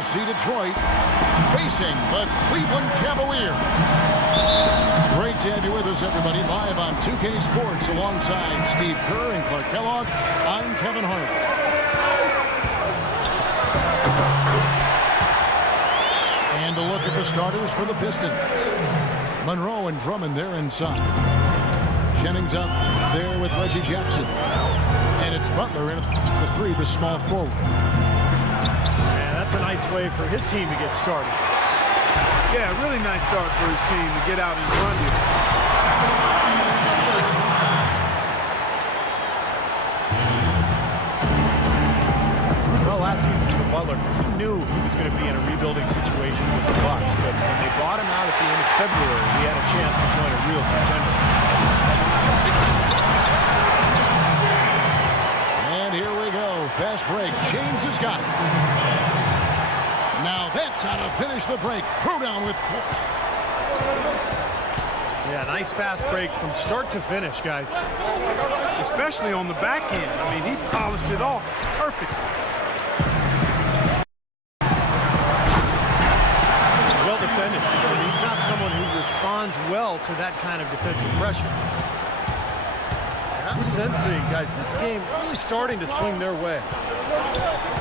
we'll see Detroit facing the Cleveland Cavaliers. Great to have you with us, everybody, live on 2K Sports alongside Steve Kerr and Clark Kellogg. I'm Kevin Hart. And a look at the starters for the Pistons. Monroe and Drummond there inside. Jennings up there with Reggie Jackson. And it's Butler in at the three, the small forward. Yeah, that's a nice way for his team to get started. Yeah, really nice start for his team to get out in front here. Well, last season for Butler, he knew he was going to be in a rebuilding situation with the Bucks, but when they bought him out at the end of February, he had a chance to join a real contender. And here we go. Fast break. James has got it. Now that's how to finish the break. Throw down with force. Yeah, nice fast break from start to finish, guys. Especially on the back end. I mean, he polished it off perfect. Well defended. And he's not someone who responds well to that kind of defensive pressure. And I'm sensing, guys, this game really starting to swing their way.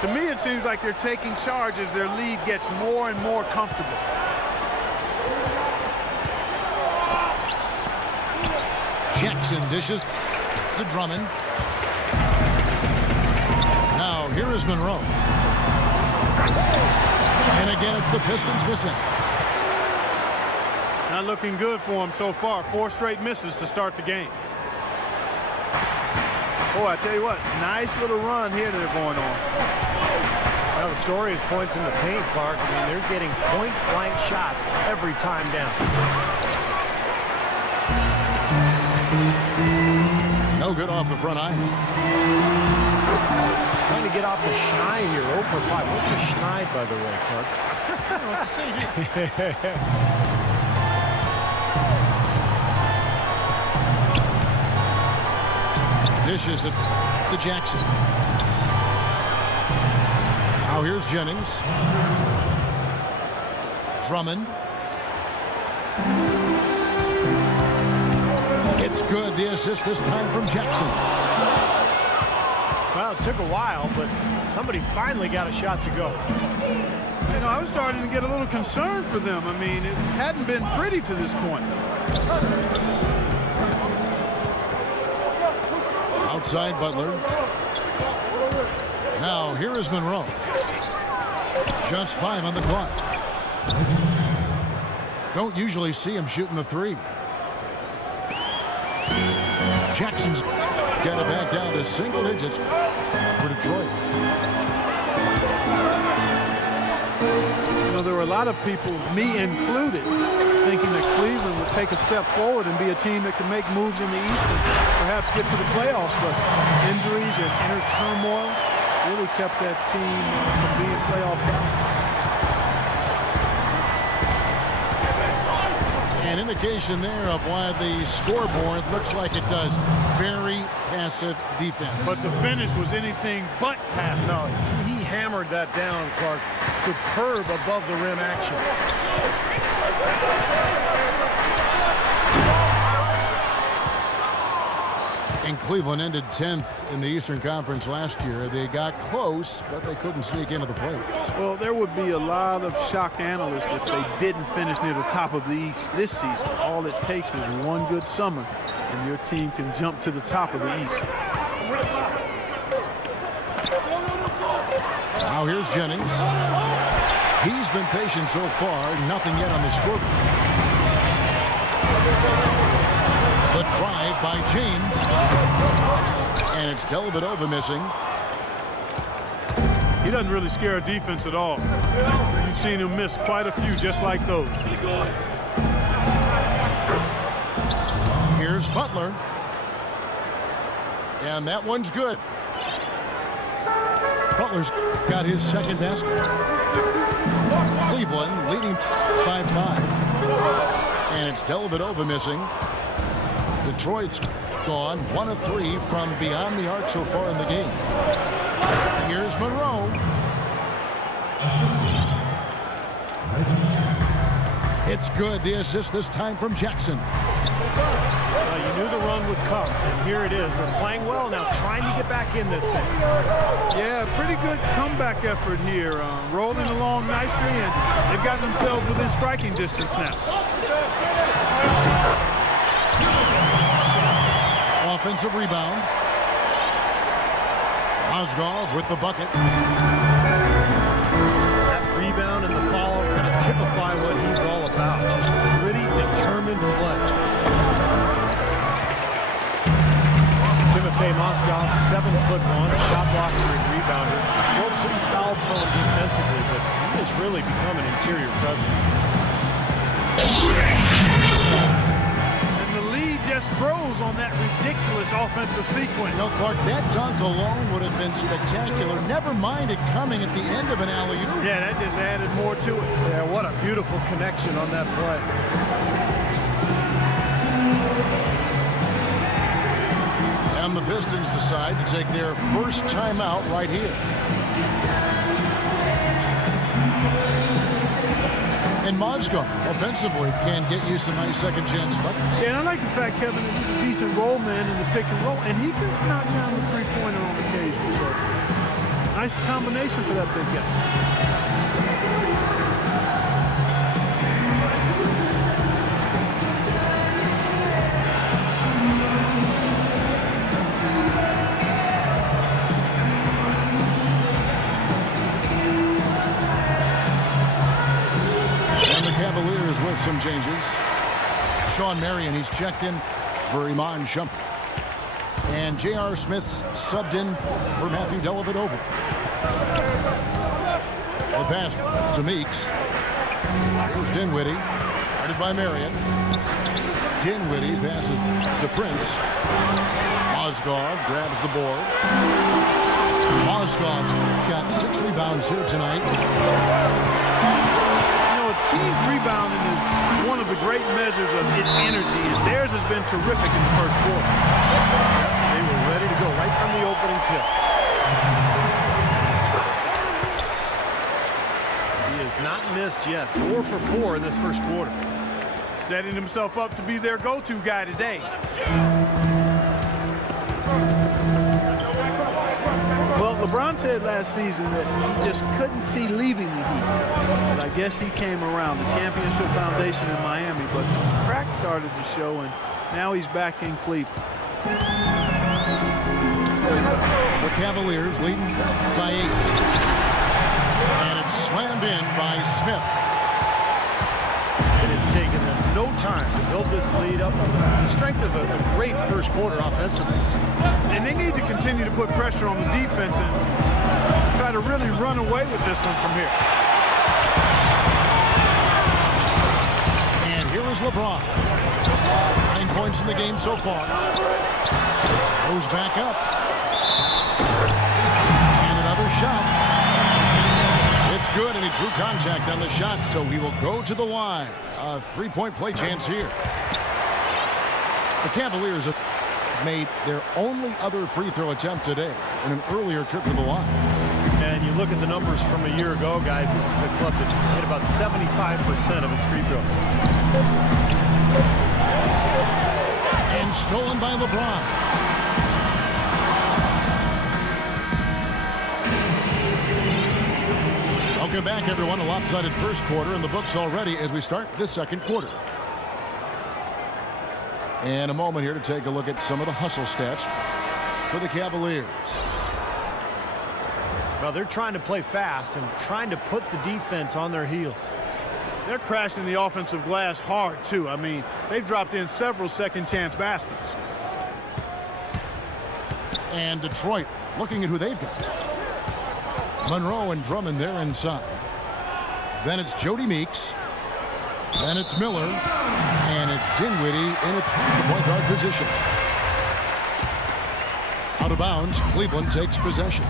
To me, it seems like they're taking charge as their lead gets more and more comfortable. Jackson dishes to Drummond. Now here is Monroe. And again, it's the Pistons missing. Not looking good for him so far. 4 straight misses to start the game. Boy, I tell you what, nice little run here they're going on. Well, the story is points in the paint, Clark. I mean, they're getting point-blank shots every time down. No good off the front eye. Trying to get off the schneid here. 0 for 5. What's a schneid, by the way, Clark? I don't know what to say here. Dishes it to Jackson. Now here's Jennings. Drummond. It's good. The assist this time from Jackson. Well, it took a while, but somebody finally got a shot to go. You know, I was starting to get a little concerned for them. I mean, it hadn't been pretty to this point. Outside Butler. Now here is Monroe. Just 5 on the clock. Don't usually see him shooting the 3. Jackson's got it back down to single digits for Detroit. You know, there were a lot of people, me included, thinking that Cleveland would take a step forward and be a team that could make moves in the East and perhaps get to the playoffs, but injuries and inner turmoil really kept that team from being playoff bound. An indication there of why the scoreboard looks like it does. Very passive defense. But the finish was anything but passive. No, he hammered that down, Clark. Superb above the rim action. And Cleveland ended 10th in the Eastern Conference last year. They got close, but they couldn't sneak into the playoffs. Well, there would be a lot of shocked analysts if they didn't finish near the top of the East this season. All it takes is one good summer, and your team can jump to the top of the East. Now here's Jennings. He's been patient so far. Nothing yet on the scoreboard. The drive by James. And it's Dellavedova missing. He doesn't really scare a defense at all. You've seen him miss quite a few just like those. Here's Butler. And that one's good. Butler's got his second basket. Cleveland leading by 5. And it's Dellavedova missing. Detroit's gone 1 of 3 from beyond the arc so far in the game. Here's Monroe. It's good. The assist this time from Jackson. Well, you knew the run would come, and here it is. They're playing well now, trying to get back in this thing. Yeah, pretty good comeback effort here. Rolling along nicely, and they've got themselves within striking distance now. Offensive rebound. Mozgov with the bucket. That rebound and the follow kind of typify what he's all about. Just gritty, determined play. Timofey Mozgov, 7'1", a shot blocker and rebounder. Still pretty foul-prone defensively, but he has really become an interior presence. And the lead just grows on that ridiculous offensive sequence. No, Clark, that dunk alone would have been spectacular. Never mind it coming at the end of an alley-oop. Yeah, that just added more to it. Yeah, what a beautiful connection on that play. And the Pistons decide to take their first timeout right here. And Mozgov, offensively, can get you some nice second chance buckets. Yeah, and I like the fact, Kevin, that he's a decent roll man in the pick and roll, and he can knock down the three-pointer on occasion. So, nice combination for that big guy. Cavaliers with some changes. Sean Marion, he's checked in for Iman Shumpert. And J.R. Smith's subbed in for Matthew Dellavedova. The pass to Meeks. Here's Dinwiddie. Guarded by Marion. Dinwiddie passes to Prince. Mozgov grabs the board. Mozgov's got 6 rebounds here tonight. Team's rebounding is one of the great measures of its energy, and theirs has been terrific in the first quarter. They were ready to go right from the opening tip. He has not missed yet. 4 for 4 in this first quarter. Setting himself up to be their go-to guy today. Well, LeBron said last season that he just couldn't see leaving the Heat. But I guess he came around. The championship foundation in Miami, but the crack started to show, and now he's back in Cleveland. The Cavaliers leading by 8. And it's slammed in by Smith. It has taken them no time to build this lead up on the strength of a great first quarter offensively. And they need to continue to put pressure on the defense and try to really run away with this one from here. And here is LeBron. 9 points in the game so far. Goes back up. And another shot. It's good, and he drew contact on the shot, so he will go to the line. A 3-point play chance here. The Cavaliers have made their only other free throw attempt today in an earlier trip to the line. And you look at the numbers from a year ago, guys, this is a club that hit about 75% of its free throws. And stolen by LeBron. Welcome back, everyone. A lopsided first quarter in the books already as we start this second quarter. And a moment here to take a look at some of the hustle stats for the Cavaliers. Well, they're trying to play fast and trying to put the defense on their heels. They're crashing the offensive glass hard, too. I mean, they've dropped in several second-chance baskets. And Detroit looking at who they've got. Monroe and Drummond there inside. Then it's Jody Meeks. Then it's Miller. And it's Dinwiddie in the point guard position. Out of bounds, Cleveland takes possession.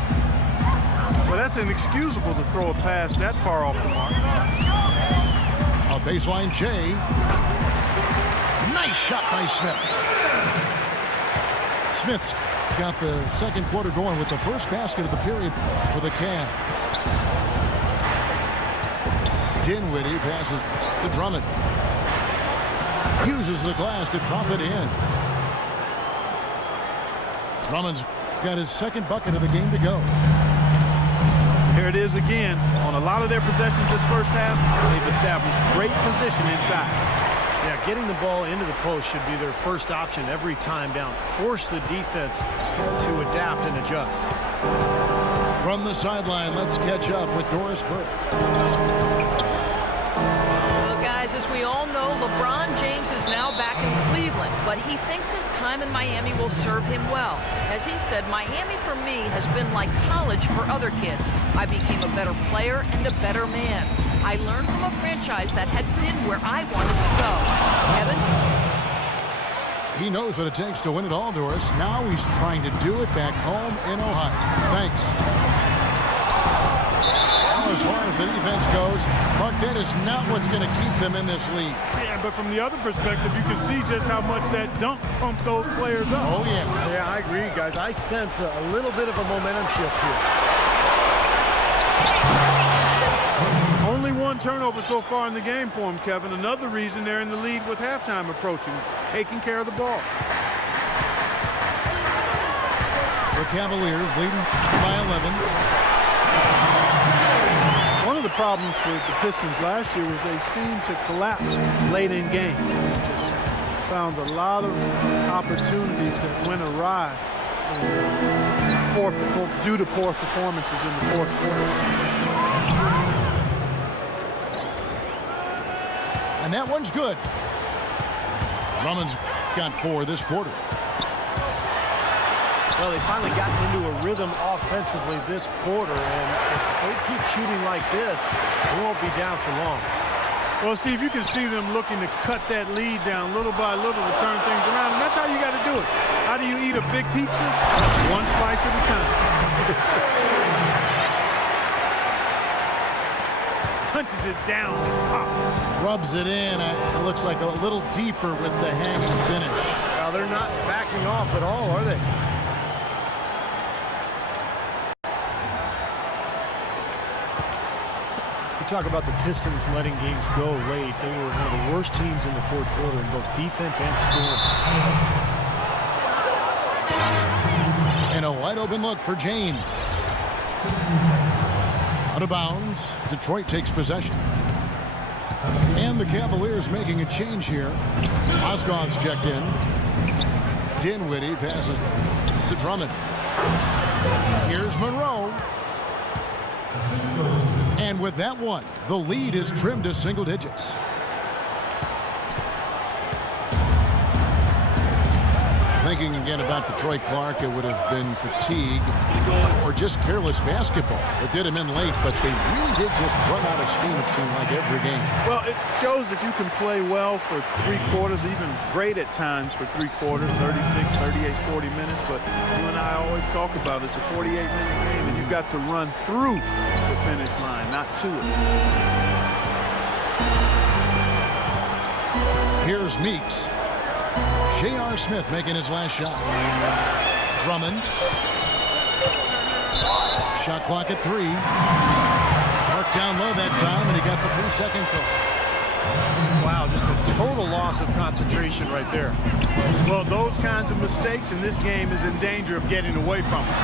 Well, that's inexcusable to throw a pass that far off the mark. A baseline J. Nice shot by Smith. Smith's got the second quarter going with the first basket of the period for the Cavs. Dinwiddie passes to Drummond. Uses the glass to drop it in. Drummond's got his second bucket of the game to go. Here it is again. On a lot of their possessions this first half, they've established great position inside. Yeah, getting the ball into the post should be their first option every time down. Force the defense to adapt and adjust. From the sideline, let's catch up with Doris Burke. Well, guys, as we all know, LeBron James is now back in Cleveland, but he thinks his time in Miami will serve him well. As he said, Miami for me has been like college for other kids. I became a better player and a better man. I learned from a franchise that had been where I wanted to go. Kevin? He knows what it takes to win it all, Doris. Now he's trying to do it back home in Ohio. Thanks. Well, as far as the defense goes, Clark, that is not what's going to keep them in this league. Yeah, but from the other perspective, you can see just how much that dunk pumped those players up. Oh, yeah. Yeah, I agree, guys. I sense a little bit of a momentum shift here. Only one turnover so far in the game for him, Kevin. Another reason they're in the lead with halftime approaching, taking care of the ball. The Cavaliers leading by 11. One of the problems for the Pistons last year was they seemed to collapse late in games. Found a lot of opportunities that went awry due to poor performances in the fourth quarter. And that one's good. Drummond's got 4 this quarter. Well, they've finally gotten into a rhythm offensively this quarter, and if they keep shooting like this, they won't be down for long. Well, Steve, you can see them looking to cut that lead down little by little to turn things around, and that's how you got to do it. How do you eat a big pizza? One slice at a time. Punches it down and pop. Rubs it in. It looks like a little deeper with the hanging finish. Well, they're not backing off at all, are they? You talk about the Pistons letting games go late. They were one of the worst teams in the fourth quarter in both defense and scoring. And a wide open look for James. Out of bounds. Detroit takes possession. And the Cavaliers making a change here. Osgood's checked in. Dinwiddie passes to Drummond. Here's Monroe. And with that one, the lead is trimmed to single digits. Thinking again about Detroit, Clark, it would have been fatigue or just careless basketball that did him in late, but they really did just run out of steam, it seemed like, every game. Well, it shows that you can play well for 3 quarters, even great at times for 3 quarters, 36, 38, 40 minutes. But you and I always talk about it's a 48-minute game, and you've got to run through the finish line, not to it. Here's Meeks. J.R. Smith making his last shot. Drummond. Shot clock at 3. Marked down low that time, and he got the 3-second call. Wow, just a total loss of concentration right there. Well, those kinds of mistakes in this game is in danger of getting away from them.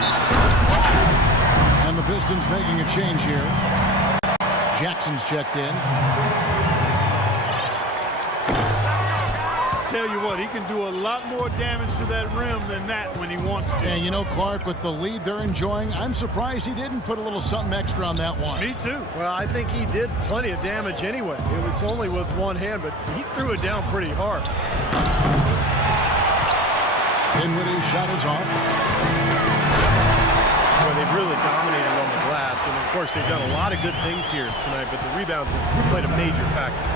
And the Pistons making a change here. Jackson's checked in. Tell you what, he can do a lot more damage to that rim than that when he wants to. And you know, Clark, with the lead they're enjoying, I'm surprised he didn't put a little something extra on that one. Me too. Well, I think he did plenty of damage anyway. It was only with one hand, but he threw it down pretty hard. Dinwiddie's shot is off. Well, they've really dominated on the glass, and of course they've done a lot of good things here tonight, but the rebounds have played a major factor.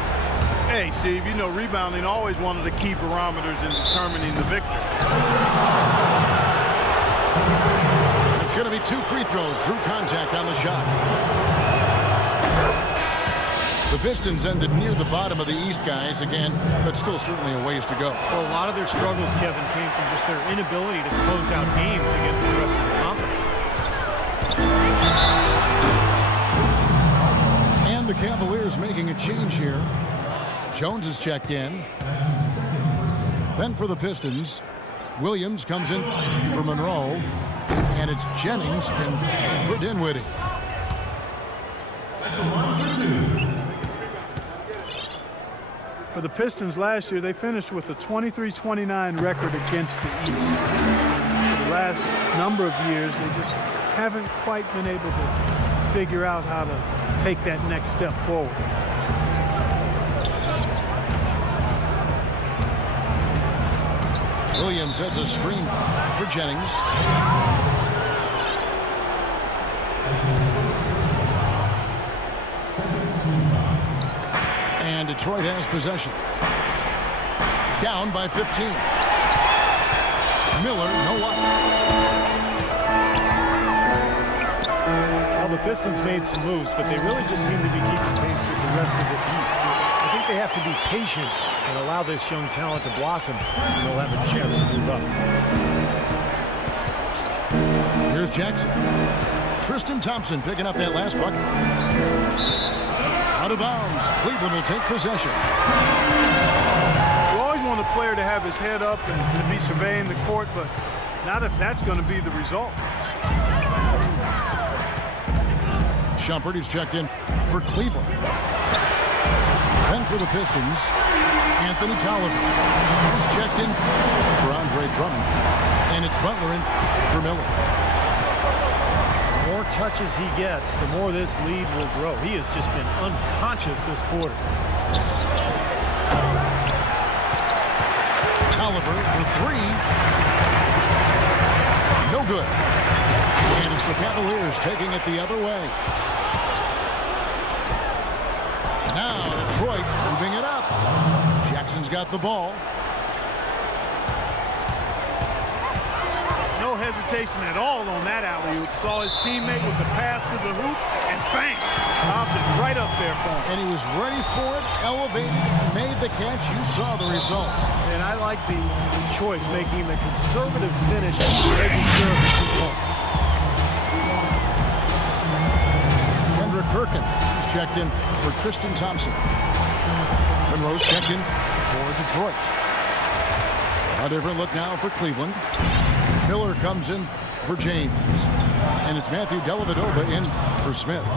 Hey, Steve, you know rebounding always one of the key barometers in determining the victor. It's going to be 2 free throws. Drew contact on the shot. The Pistons ended near the bottom of the East, guys, again, but still certainly a ways to go. Well, a lot of their struggles, Kevin, came from just their inability to close out games against the rest of the conference. And the Cavaliers making a change here. Jones is checked in. Then for the Pistons, Williams comes in for Monroe. And it's Jennings in for Dinwiddie. For the Pistons last year, they finished with a 23-29 record against the East. For the last number of years, they just haven't quite been able to figure out how to take that next step forward. Williams sets a screen for Jennings. And Detroit has possession. Down by 15. Miller, no up. Well, the Pistons made some moves, but they really just seem to be keeping pace with the rest of the East. I think they have to be patient and allow this young talent to blossom, and they'll have a chance to move up. Here's Jackson. Tristan Thompson picking up that last bucket. Out of bounds. Cleveland will take possession. You always want a player to have his head up and to be surveying the court, but not if that's going to be the result. Shumpert is checked in for Cleveland. Then for the Pistons, Anthony Tolliver. He's checked in for Andre Drummond. And it's Butler in for Miller. The more touches he gets, the more this lead will grow. He has just been unconscious this quarter. Tolliver for three. No good. And it's the Cavaliers taking it the other way. Now Detroit moving it up. Jackson's got the ball. No hesitation at all on that alley-oop. Saw his teammate with the path to the hoop, and bang! Popped it right up there for him. And he was ready for it, elevated, made the catch. You saw the result. And I like the choice, making the conservative finish, making sure of the 2 points. Kendrick Perkins is checked in for Tristan Thompson. Monroe's checked in for Detroit. A different look now for Cleveland. Miller comes in for James. And it's Matthew Dellavedova in for Smith.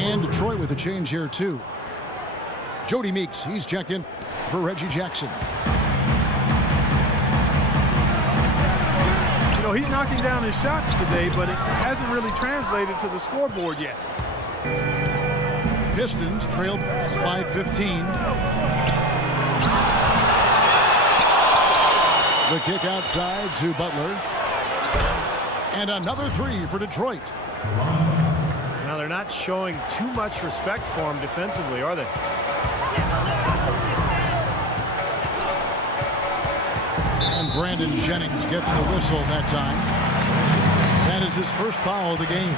And Detroit with a change here, too. Jody Meeks, he's checked in for Reggie Jackson. You know, he's knocking down his shots today, but it hasn't really translated to the scoreboard yet. Pistons trail by 15. The kick outside to Butler. And another three for Detroit. Now they're not showing too much respect for him defensively, are they? And Brandon Jennings gets the whistle that time. That is his first foul of the game.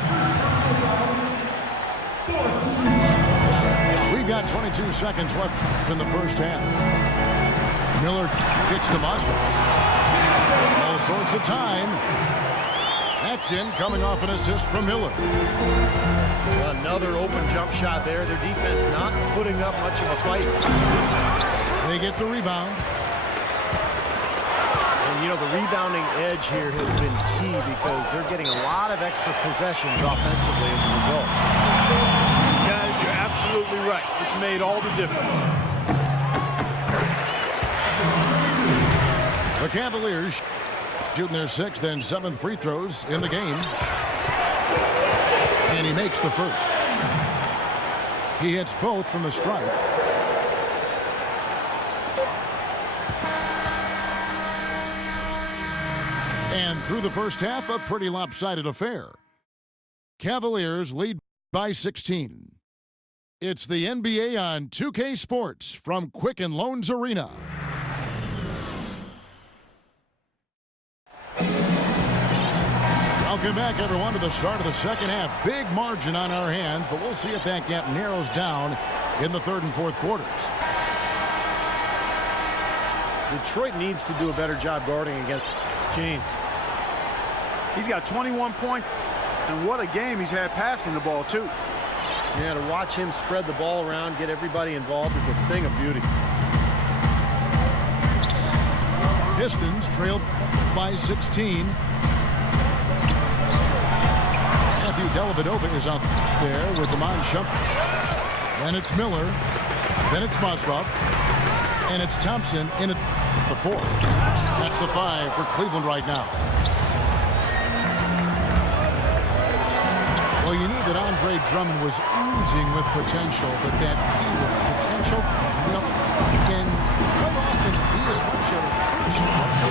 We've got 22 seconds left in the first half. Miller kicks to Moscow. All sorts of time. That's in, coming off an assist from Miller. Another open jump shot there. Their defense not putting up much of a fight. They get the rebound. And, you know, the rebounding edge here has been key because they're getting a lot of extra possessions offensively as a result. Guys, you're absolutely right. It's made all the difference. The Cavaliers shooting their 6th and 7th free throws in the game. And he makes the first. He hits both from the stripe. And through the first half, a pretty lopsided affair. Cavaliers lead by 16. It's the NBA on 2K Sports from Quicken Loans Arena. Welcome back, everyone, to the start of the second half. Big margin on our hands, but we'll see if that gap narrows down in the third and fourth quarters. Detroit needs to do a better job guarding against James. He's got 21 points, and what a game he's had passing the ball, too. Yeah, to watch him spread the ball around, get everybody involved is a thing of beauty. Pistons trailed by 16. Matthew Dellavedova is out there with Damon Shumpert. Then it's Miller. Then it's Mozgov. And it's Thompson in at the 4. That's the 5 for Cleveland right now. Well, you knew that Andre Drummond was oozing with potential, but that potential, can quite often be as much of a curse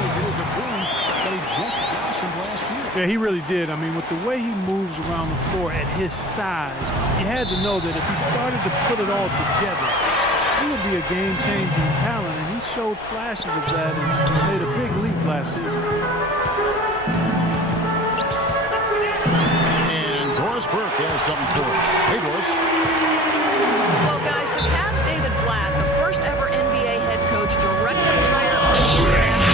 as it is a boon, but he just blossomed last year. Yeah, he really did. I mean, with the way he moves around the floor at his size, you had to know that if he started to put it all together, he would be a game-changing talent, and he showed flashes of that and made a big leap last season. Doris Burke has something for us. Hey, Doris. Well, guys, the Cavs' David Blatt, the first ever NBA head coach, directly hired from the ranks.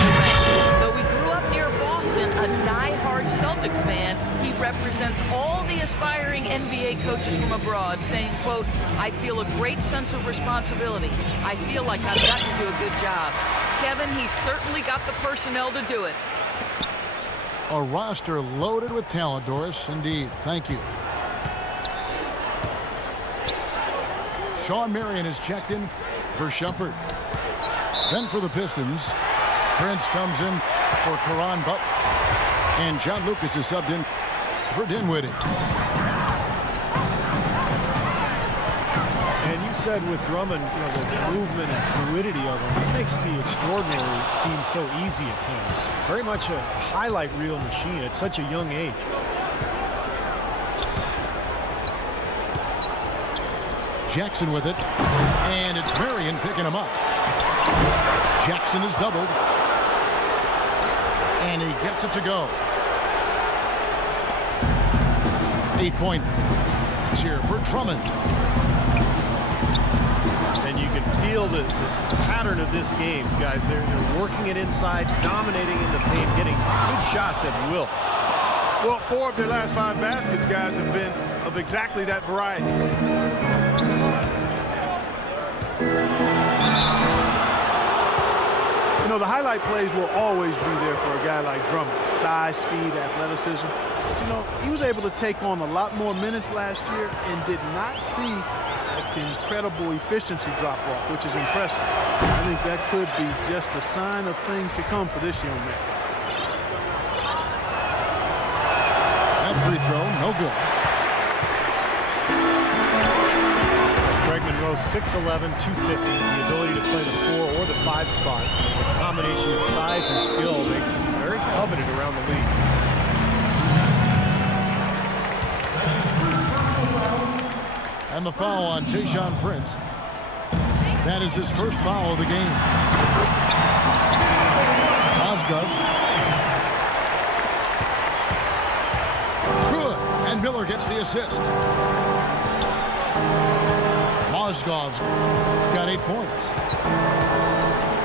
Though we grew up near Boston, a die-hard Celtics fan, he represents all the aspiring NBA coaches from abroad, saying, quote, "I feel a great sense of responsibility. I feel like I've got to do a good job." Kevin, he's certainly got the personnel to do it. A roster loaded with talent, Doris. Indeed. Thank you. Sean Marion is checked in for Shumpert. Then for the Pistons, Prince comes in for Caron Butler. And John Lucas is subbed in for Dinwiddie. And you said with Drummond, the movement and fluidity of him, it makes the extraordinary seem so easy at times. Very much a highlight reel machine at such a young age. Jackson with it. And it's Marion picking him up. Jackson is doubled. And he gets it to go. 8 points here for Drummond. And you can feel the pattern of this game, guys. They're working it inside, dominating in the paint, getting good shots at will. Well, 4 of their last 5 baskets, guys, have been of exactly that variety. The highlight plays will always be there for a guy like Drummond. Size, speed, athleticism. But, he was able to take on a lot more minutes last year and did not see an incredible efficiency drop-off, which is impressive. I think that could be just a sign of things to come for this young man. That free throw, no good. Greg Monroe, 6'11", 250, the ability to play the 4 or the 5 spot. His combination of size and skill makes him very coveted around the league. And the foul on Tayshaun Prince. That is his first foul of the game. Mozgov. Good. And Miller gets the assist. Mozgov's got 8 points.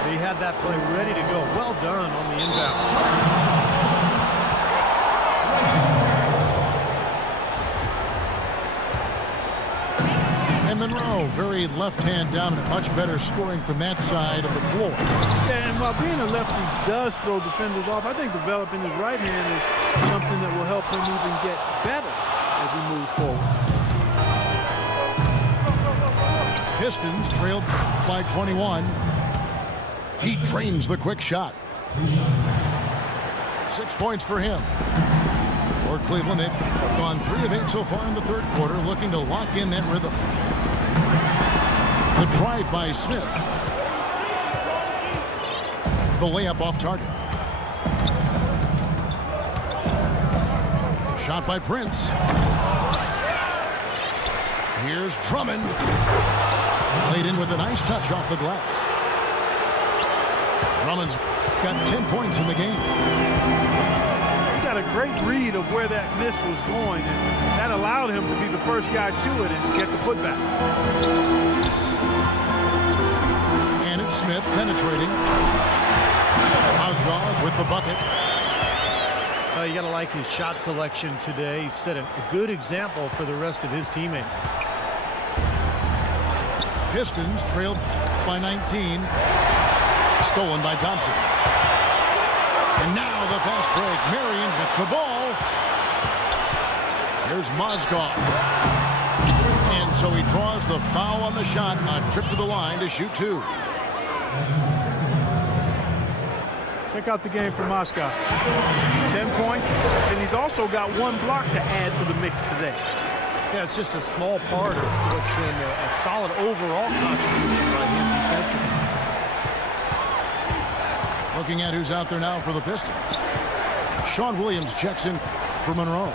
He had that play ready to go. Well done on the inbound. And Monroe, very left-hand dominant, much better scoring from that side of the floor. Yeah, and while being a lefty does throw defenders off, I think developing his right hand is something that will help him even get better as he moves forward. Pistons trailed by 21. He trains the quick shot. 6 points for him. For Cleveland, they've gone 3 of 8 so far in the third quarter, looking to lock in that rhythm. The drive by Smith. The layup off target. Shot by Prince. Here's Drummond. Laid in with a nice touch off the glass. Drummond's got 10 points in the game. He got a great read of where that miss was going, and that allowed him to be the first guy to it and get the putback. And it's Smith penetrating. Mozgov with the bucket. You got to like his shot selection today. He set a good example for the rest of his teammates. Pistons trailed by 19. Stolen by Thompson. And now the fast break. Marion with the ball. Here's Mozgov. And so he draws the foul on the shot. A trip to the line to shoot 2. Check out the game for Moscow. 10 points, and he's also got 1 block to add to the mix today. Yeah, it's just a small part of what's been a solid overall contribution by him defensively. Looking at who's out there now for the Pistons. Sean Williams checks in for Monroe.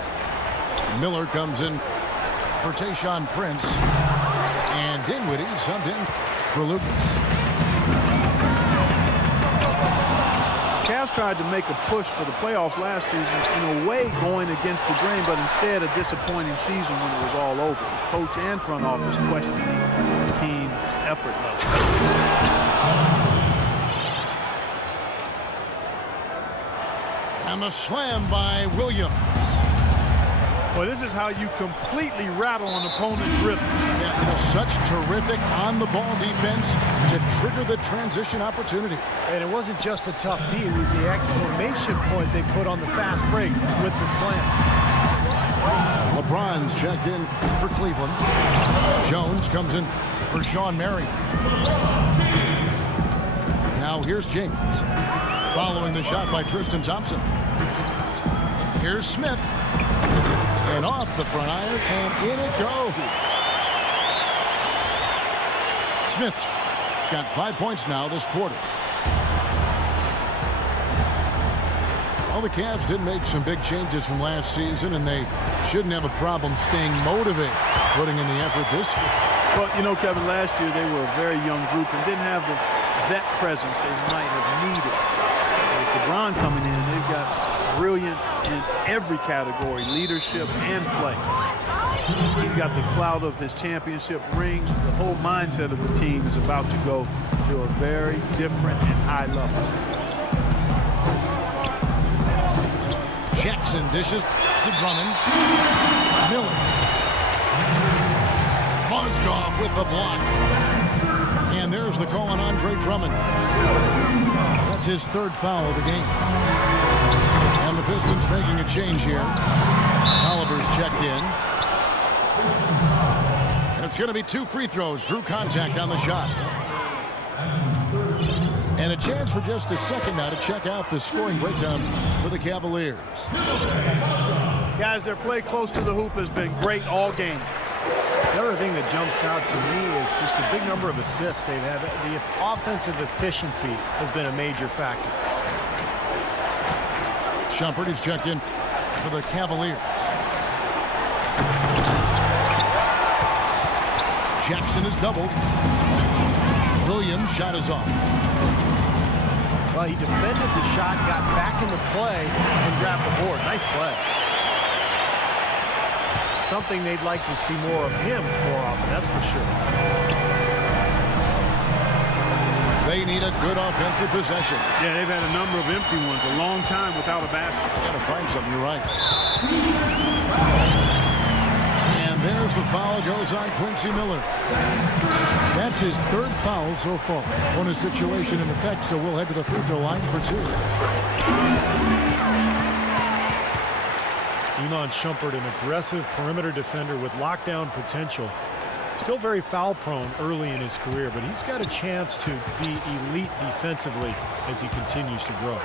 Miller comes in for Tayshaun Prince. And Dinwiddie subbed in for Lucas. Cavs tried to make a push for the playoffs last season, in a way going against the grain, but instead a disappointing season when it was all over. Coach and front office questioning team effort level. And the slam by Williams. Well, this is how you completely rattle an opponent's rhythm. Yeah, you know, such terrific on-the-ball defense to trigger the transition opportunity. And it wasn't just a tough D, it was the exclamation point they put on the fast break with the slam. LeBron's checked in for Cleveland. Jones comes in for Sean Marion. Now here's James. Following the shot by Tristan Thompson. Here's Smith. And off the front iron, and in it goes. Smith's got 5 points now this quarter. Well, the Cavs did make some big changes from last season, and they shouldn't have a problem staying motivated, putting in the effort this year. Well, you know, Kevin, last year they were a very young group and didn't have the vet presence they might have needed. With LeBron coming in, they've got brilliance in every category, leadership and play. He's got the clout of his championship rings. The whole mindset of the team is about to go to a very different and high level. Jackson dishes to Drummond. Miller. Mozgov with the block. And there's the call on Andre Drummond. That's his 3rd foul of the game. And the Pistons making a change here. Tolliver's checked in. And it's going to be 2 free throws. Drew contact on the shot. And a chance for just a second now to check out the scoring breakdown for the Cavaliers. Guys, their play close to the hoop has been great all game. The other thing that jumps out to me is just the big number of assists they've had. The offensive efficiency has been a major factor. Shumpert is checked in for the Cavaliers. Jackson is doubled. Williams' shot is off. Well, he defended the shot, got back into play, and grabbed the board. Nice play. Something they'd like to see more of him more often, that's for sure. They need a good offensive possession. Yeah, they've had a number of empty ones, a long time without a basket. Got to find something, you're right. And there's the foul, goes on Quincy Miller. That's his 3rd foul so far. Bonus situation in effect, so we'll head to the free throw line for 2. Iman Shumpert, an aggressive perimeter defender with lockdown potential. Still very foul prone early in his career, but he's got a chance to be elite defensively as he continues to grow.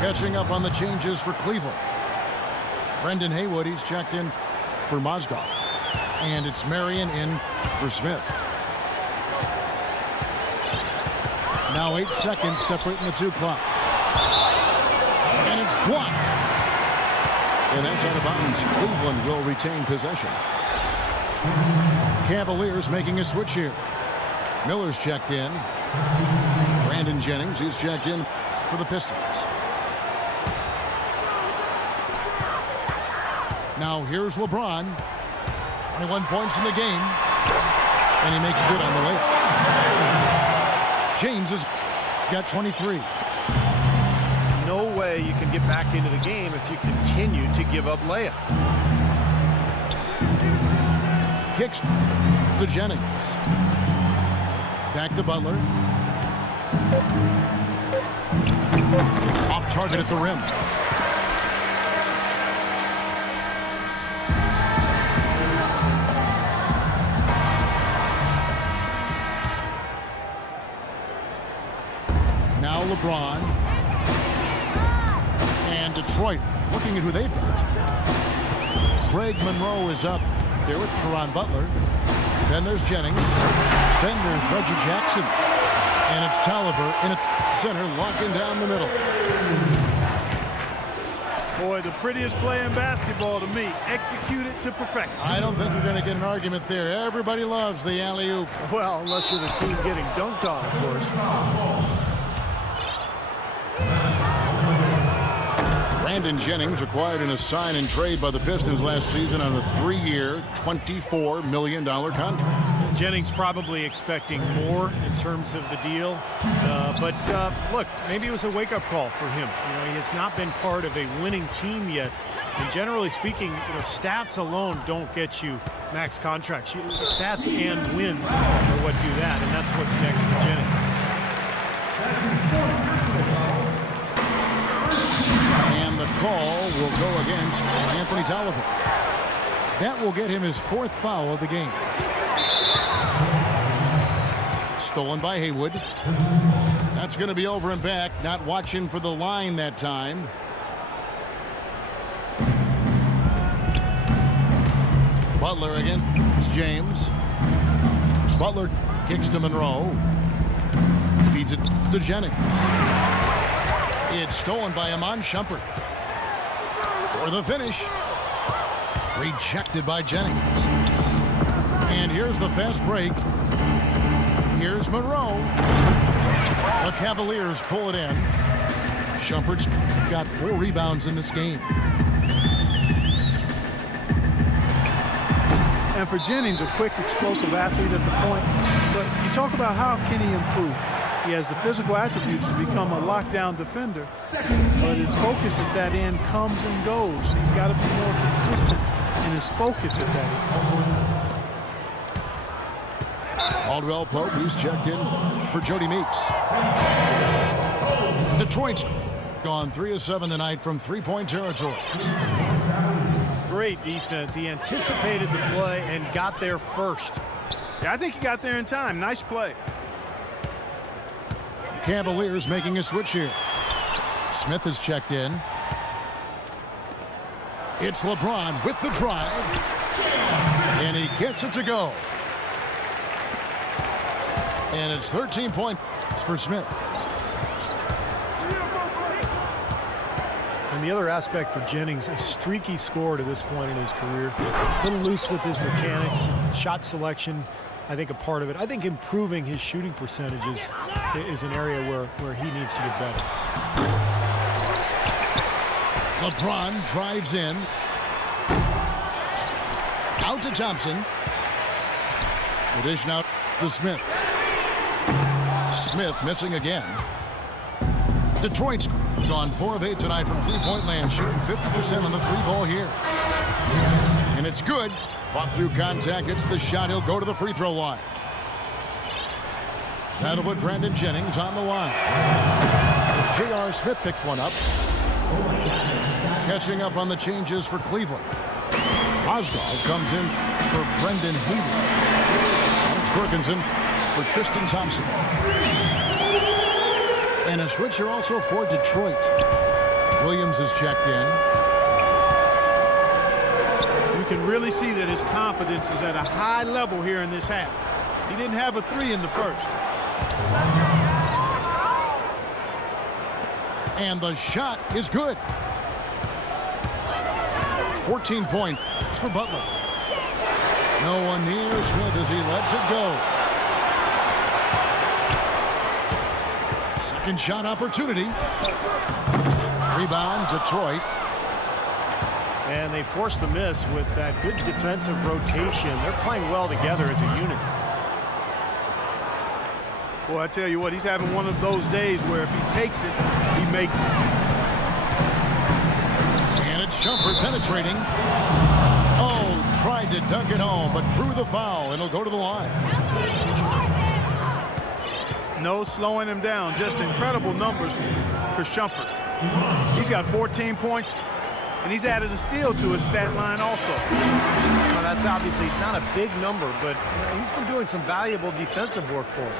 Catching up on the changes for Cleveland. Brendan Haywood, he's checked in for Mozgov. And it's Marion in for Smith. Now 8 seconds separating the 2 clocks. And it's blocked. And that's out of bounds. Cleveland will retain possession. Cavaliers making a switch here. Miller's checked in. Brandon Jennings, he's checked in for the Pistons. Now here's LeBron. 21 points in the game. And he makes good on the layup. James has got 23. No way you can get back into the game if you continue to give up layups. kicks to Jennings. Back to Butler. Off target at the rim. Now LeBron. And Detroit looking at who they've got. Greg Monroe is up there with Caron Butler. Then there's Jennings. Then there's Reggie Jackson. And it's Tolliver in a center, locking down the middle. Boy, the prettiest play in basketball to me. Executed to perfection. I don't think we're going to get an argument there. Everybody loves the alley-oop. Well, unless you're the team getting dunked on, of course. Brandon Jennings acquired in a sign and trade by the Pistons last season on a 3-year, $24 million contract. Jennings probably expecting more in terms of the deal. But look, maybe it was a wake-up call for him. You know, he has not been part of a winning team yet. And generally speaking, stats alone don't get you max contracts. Stats and wins are what do that, and that's what's next for Jennings. And the call will go against Anthony Tolliver. That will get him his 4th foul of the game. Stolen by Haywood. That's going to be over and back. Not watching for the line that time. Butler against James. Butler kicks to Monroe. Feeds it to Jennings. It's stolen by Iman Shumpert. For the finish. Rejected by Jennings. And here's the fast break. Here's Monroe. The Cavaliers pull it in. Shumpert's got 4 rebounds in this game. And for Jennings, a quick, explosive athlete at the point. But you talk about how can he improve. He has the physical attributes to become a lockdown defender. But his focus at that end comes and goes. He's got to be more consistent in his focus at that end. Caldwell Pope, who's checked in for Jody Meeks. Detroit's gone 3 of 7 tonight from 3-point territory. Great defense. He anticipated the play and got there first. Yeah, I think he got there in time. Nice play. Cavaliers making a switch here. Smith is checked in. It's LeBron with the drive. And he gets it to go. And it's 13 points for Smith. And the other aspect for Jennings, a streaky score to this point in his career. A little loose with his mechanics, shot selection, I think a part of it. I think improving his shooting percentages is an area where he needs to get better. LeBron drives in. Out to Thompson. The dish now to Smith. Smith missing again. Detroit's gone 4 of 8 tonight from 3-point land, shooting 50% on the 3-ball here. And it's good. Fought through contact, gets the shot. He'll go to the free throw line. That'll put Brandon Jennings on the line. J.R. Smith picks one up. Catching up on the changes for Cleveland. Oswald comes in for Brendan Haywood. Alex Perkinson for Tristan Thompson. And a switcher also for Detroit. Williams is checked in. You can really see that his confidence is at a high level here in this half. He didn't have a 3 in the first. And the shot is good. 14 points for Butler. No one near Smith as he lets it go. Second shot opportunity. Rebound, Detroit. And they force the miss with that good defensive rotation. They're playing well together as a unit. Boy, I tell you what, he's having one of those days where if he takes it, he makes it. And it's Shumpert penetrating. Oh, tried to dunk it home, but drew the foul, and it'll go to the line. No slowing him down. Just incredible numbers for Shumpert. He's got 14 points, and he's added a steal to his stat line also. Well, that's obviously not a big number, but he's been doing some valuable defensive work for him.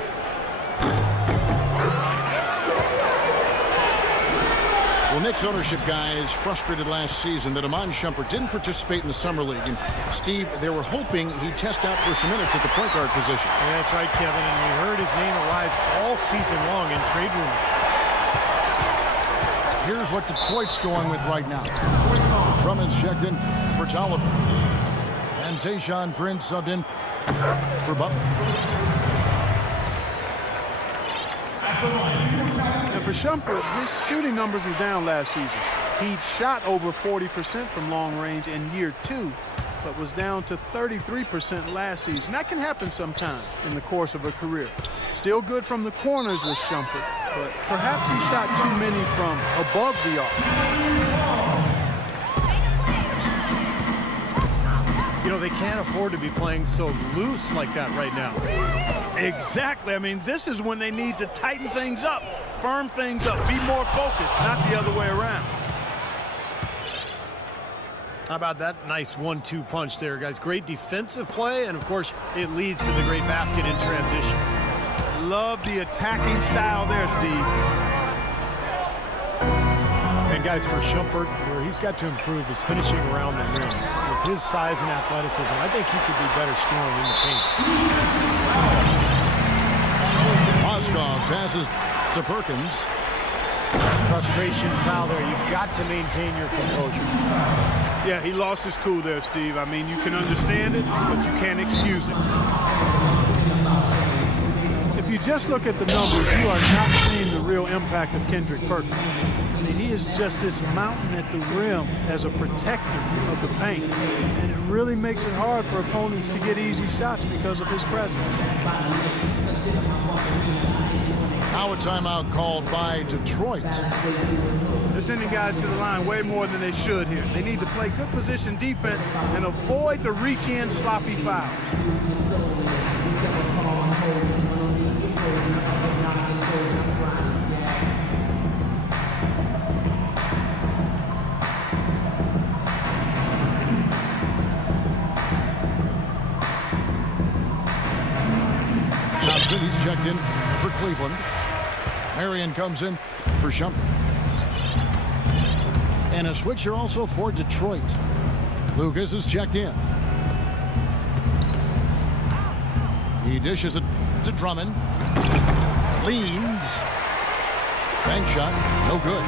Well, Knicks ownership guys frustrated last season that Iman Shumpert didn't participate in the Summer League. And, Steve, they were hoping he'd test out for some minutes at the point guard position. Yeah, that's right, Kevin. And we heard his name arise all season long in trade rumors. Here's what Detroit's going with right now. Drummond's checked in for Tolliver. And Tayshaun Prince subbed in for Butler. And for Shumpert, his shooting numbers were down last season. He'd shot over 40% from long range in year 2, but was down to 33% last season. That can happen sometime in the course of a career. Still good from the corners with Shumpert, but perhaps he shot too many from above the arc. You know, they can't afford to be playing so loose like that right now. Exactly. I mean, this is when they need to tighten things up, firm things up, be more focused, not the other way around. How about that nice 1-2 punch there, guys? Great defensive play, and of course, it leads to the great basket in transition. Love the attacking style there, Steve. And guys, for Shumpert, where he's got to improve is finishing around the rim. With his size and athleticism, I think he could be better scoring in the paint. Moskov passes to Perkins. Frustration foul there. You've got to maintain your composure. Yeah, he lost his cool there, Steve. I mean, you can understand it, but you can't excuse it. If you just look at the numbers, you are not seeing the real impact of Kendrick Perkins. I mean, he is just this mountain at the rim as a protector of the paint. And it really makes it hard for opponents to get easy shots because of his presence. Now a timeout called by Detroit. They're sending guys to the line way more than they should here. They need to play good position defense and avoid the reach-in sloppy foul. Thompson, he's checked in for Cleveland. Marion comes in for Shumpert. And a switcher also for Detroit. Lucas is checked in. He dishes it to Drummond. Leans. Bank shot, no good.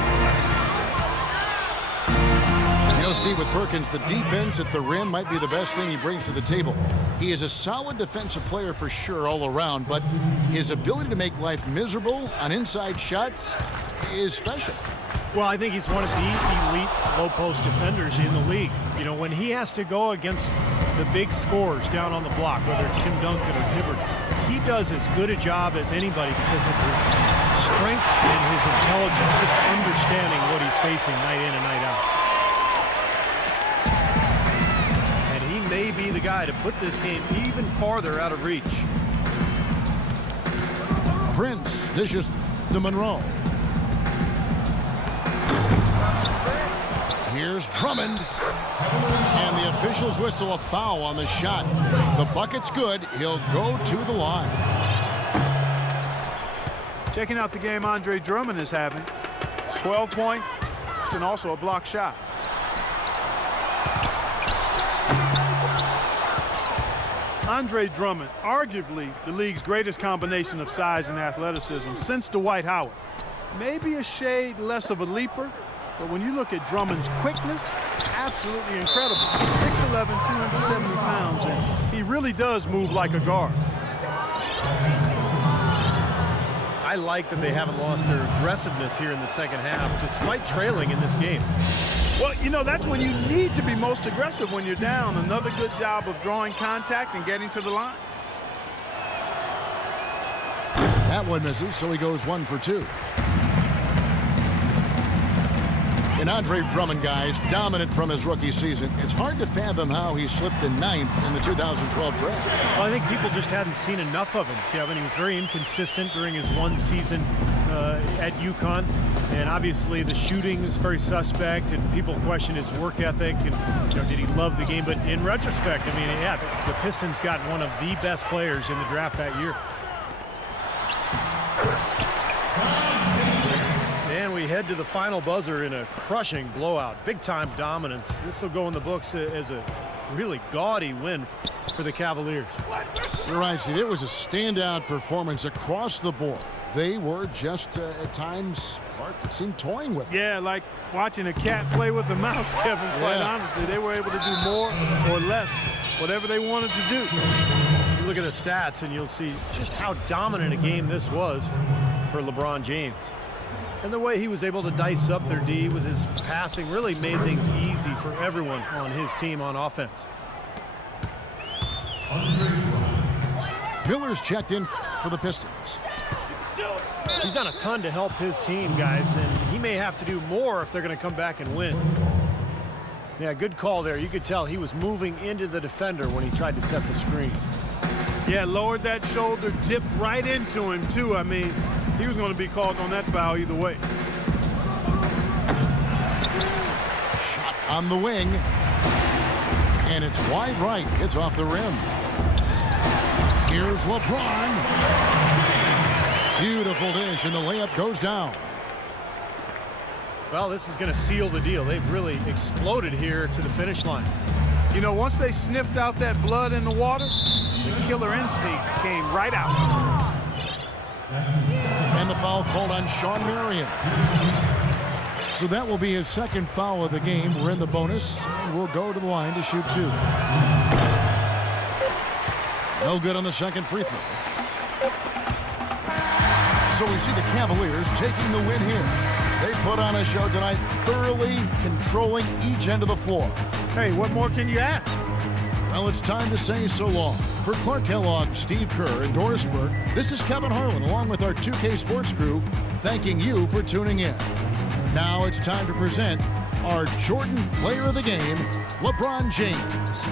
You know, Steve, with Perkins, the defense at the rim might be the best thing he brings to the table. He is a solid defensive player for sure all around, but his ability to make life miserable on inside shots is special. Well, I think he's one of the elite low-post defenders in the league. You know, when he has to go against the big scorers down on the block, whether it's Tim Duncan or Hibbert, he does as good a job as anybody because of his strength and his intelligence, just understanding what he's facing night in and night out. And he may be the guy to put this game even farther out of reach. Prince dishes to Monroe. Here's Drummond. And the officials whistle a foul on the shot. The bucket's good. He'll go to the line. Checking out the game Andre Drummond is having. 12 points and also a block shot. Andre Drummond, arguably the league's greatest combination of size and athleticism since Dwight Howard. Maybe a shade less of a leaper, but when you look at Drummond's quickness, absolutely incredible. He's 6'11", 270 pounds, and he really does move like a guard. I like that they haven't lost their aggressiveness here in the second half, despite trailing in this game. Well, you know, that's when you need to be most aggressive when you're down. Another good job of drawing contact and getting to the line. That one misses, so he goes 1 for 2. And Andre Drummond, guys, dominant from his rookie season. It's hard to fathom how he slipped to 9th in the 2012 draft. Well, I think people just hadn't seen enough of him, Kevin. He was very inconsistent during his one season at UConn. And obviously the shooting is very suspect, and people question his work ethic and, did he love the game? But in retrospect, I mean, yeah, the Pistons got one of the best players in the draft that year. And we head to the final buzzer in a crushing blowout. Big-time dominance. This will go in the books as a really gaudy win for the Cavaliers. You're right, Steve. It was a standout performance across the board. They were just, at times, Clark, it seemed toying with it. Yeah, like watching a cat play with a mouse, Kevin, quite honestly. They were able to do more or less, whatever they wanted to do. You look at the stats, and you'll see just how dominant a game this was for LeBron James. And the way he was able to dice up their D with his passing really made things easy for everyone on his team on offense. Miller's checked in for the Pistons. He's done a ton to help his team, guys, and he may have to do more if they're going to come back and win. Yeah, good call there. You could tell he was moving into the defender when he tried to set the screen. Yeah, lowered that shoulder, dipped right into him, too. I mean, he was going to be called on that foul either way. Shot on the wing. And it's wide right. It's off the rim. Here's LeBron. Beautiful dish, and the layup goes down. Well, this is going to seal the deal. They've really exploded here to the finish line. You know, once they sniffed out that blood in the water, the killer instinct came right out. And the foul called on Sean Marion. So that will be his second foul of the game. We're in the bonus, and we'll go to the line to shoot 2. No good on the second free throw. So we see the Cavaliers taking the win here. They put on a show tonight, thoroughly controlling each end of the floor. Hey, what more can you ask? Well, it's time to say so long. For Clark Kellogg, Steve Kerr, and Doris Burke, this is Kevin Harlan along with our 2K Sports crew, thanking you for tuning in. Now it's time to present our Jordan Player of the Game, LeBron James.